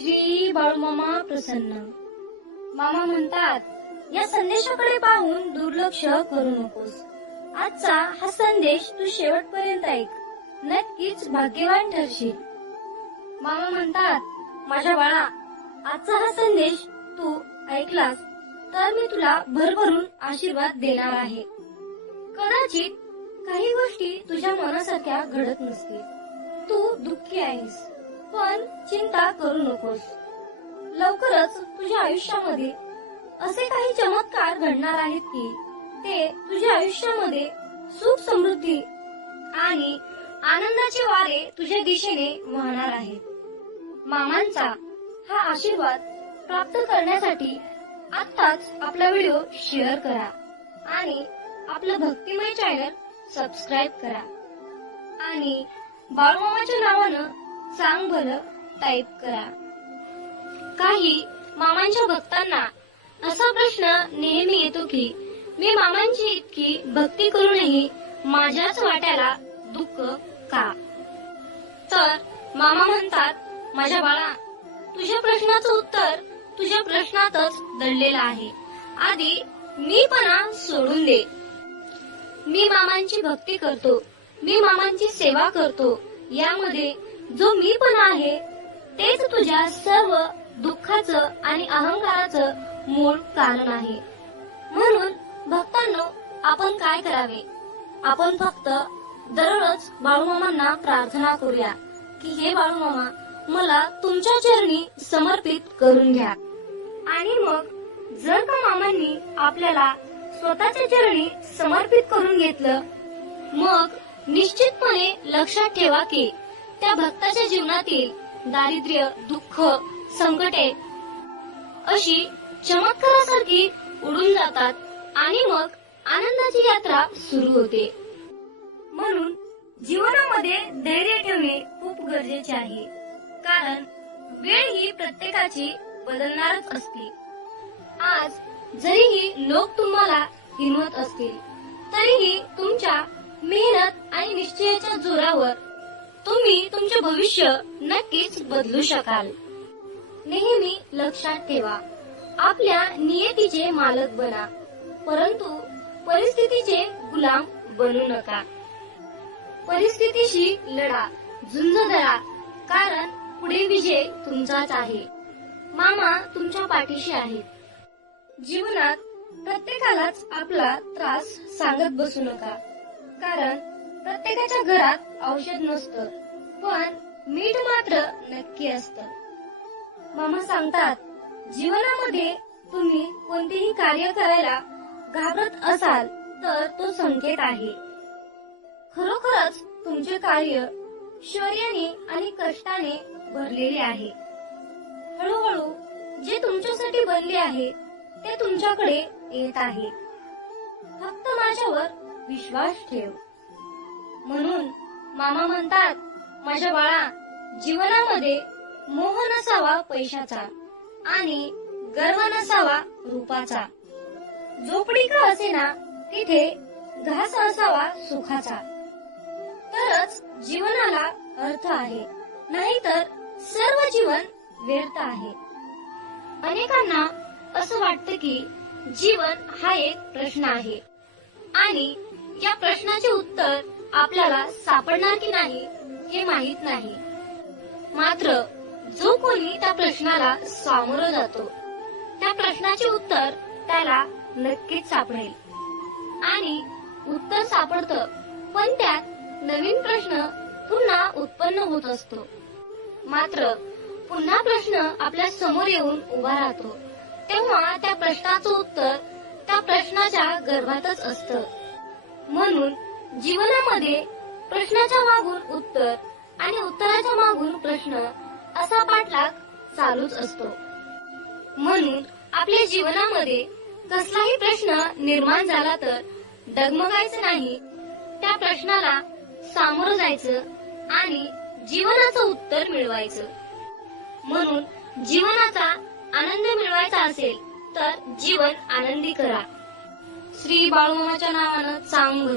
श्री बाळूमामा प्रसन्न. मामा म्हणतात या संदेशाकडे पाहून दुर्लक्ष करू नकोस. आजचा हा संदेश तू शेवटपर्यंत ऐक. नक्कीच भाग्यवान ठरशील. मामा म्हणतात माझ्या बाळा आजचा हा संदेश तू ऐकलास तर मी तुला भरभरून आशीर्वाद देणार आहे. कदाचित काही गोष्टी तुझ्या मनासारख्या घडत नसतील. तू दुःखी आहेस. पण चिंता करू नकोस. लवकरच तुझ्या आयुष्यामध्ये असे काही चमत्कार घडणार आहेत की ते तुझ्या आयुष्यामध्ये सुख समृद्धी आणि आनंदाचे वारे तुझ्या दिशेने वाहणार आहेत मामांचा हा आशीर्वाद प्राप्त करण्यासाठी आत्ताच आपला व्हिडिओ शेअर करा आणि आपलं भक्तिमय चॅनल सबस्क्राईब करा. आणि बाळूमामाच्या नावानं सांग बर टाईप करा. काही मामांच्या भक्तांना असा प्रश्न नेहमी येतो की मी मामांची इतकी भक्ती करूनही माझ्याच वाट्याला दुःख का? तर मामा म्हणतात माझ्या बाळा तुझ्या प्रश्नाचं उत्तर तुझ्या प्रश्नातच दडलेलं आहे. आधी मीपणा सोडून दे. मी मामांची भक्ती करतो मी मामांची सेवा करतो यामध्ये जो मी पण आहे तेच तुझ्या सर्व दुःखाचं आणि अहंकाराचं मूळ कारण आहे. म्हणून भक्तांनो आपण काय करावे? आपण फक्त दररोज बाळूमामांना प्रार्थना करूया की हे बाळूमामा मला तुमच्या चरणी समर्पित करून घ्या. आणि मग जर का मामांनी आपल्याला स्वतःच्या चरणी समर्पित करून घेतलं मग निश्चितपणे लक्षात ठेवा की त्या भक्ताच्या जीवनातील दारिद्र्य दुःख संकटे अशी चमत्कारासारखी उडून जातात आणि मग आनंदाची यात्रा सुरू होते. म्हणून जीवनामध्ये धैर्य ठेवणे खूप गरजेचे आहे. कारण वेळ ही प्रत्येकाची बदलणारच असते. आज जरीही लोक तुम्हाला हिनवत असतील तरीही तुमच्या मेहनत आणि निश्चयाच्या जोरावर तुम्ही तुमचे भविष्य नक्कीच बदलू शकाल. नेहमी लक्षात ठेवा आपल्या नियतीचे मालक बना परंतु परिस्थितीचे गुलाम बनू नका. परिस्थितीशी लढा झुंज धरा कारण पुढे विजय तुमचाच आहे. मामा तुमच्या पाठीशी आहेत. जीवनात प्रत्येकालाच आपला त्रास सांगत बसू नका कारण प्रत्येकाच्या घरात औषध नसतं पण मीठ मात्र नक्की असतं. मामा सांगतात जीवनामध्ये तुम्ही कोणतेही कार्य करायला घाबरत असाल तर तो संकेत आहे. खरोखरच तुमचे कार्य शौर्याने आणि कष्टाने भरलेले आहे. हळूहळू जे तुमच्यासाठी बनले आहे ते तुमच्याकडे येत आहे. फक्त माझ्यावर विश्वास ठेव. म्हणून मामा म्हणतात माझ्या बाळा जीवनामध्ये मोह नसावा पैशाचा आणि गर्व नसावा रूपाचा. झोपडी का असेना तिथे घास असावा सुखाचा. तरच जीवनाला अर्थ आहे नाहीतर सर्व जीवन व्यर्थ आहे. अनेकांना असं वाटतं की जीवन हा एक प्रश्न आहे. आणि या प्रश्नाचे उत्तर आपल्याला सापडणार की नाही हे माहीत नाही. मात्र जो कोणी त्या प्रश्नाला सामोरं जातो त्या प्रश्नाचे उत्तर त्याला नक्कीच सापडेल. आणि उत्तर सापडतं पण त्यात नवीन प्रश्न पुन्हा उत्पन्न होत असतो. मात्र पुन्हा प्रश्न आपल्यासमोर येऊन उभा राहतो. तेव्हा त्या प्रश्नाचं उत्तर त्या प्रश्नाच्या गर्भातच असतं. म्हणून जीवनामध्ये प्रश्नाच्या मागून उत्तर आणि उत्तराच्या मागून प्रश्न असा पाठलाग चालूच असतो. म्हणून आपल्या जीवनामध्ये कसलाही प्रश्न निर्माण झाला तर डगमगायचं नाही. त्या प्रश्नाला सामोरं जायचं आणि जीवनाचं उत्तर मिळवायचं. म्हणून जीवनाचा आनंद मिळवायचा असेल तर जीवन आनंदी करा. श्री बाळूमाच्या नावानं चांग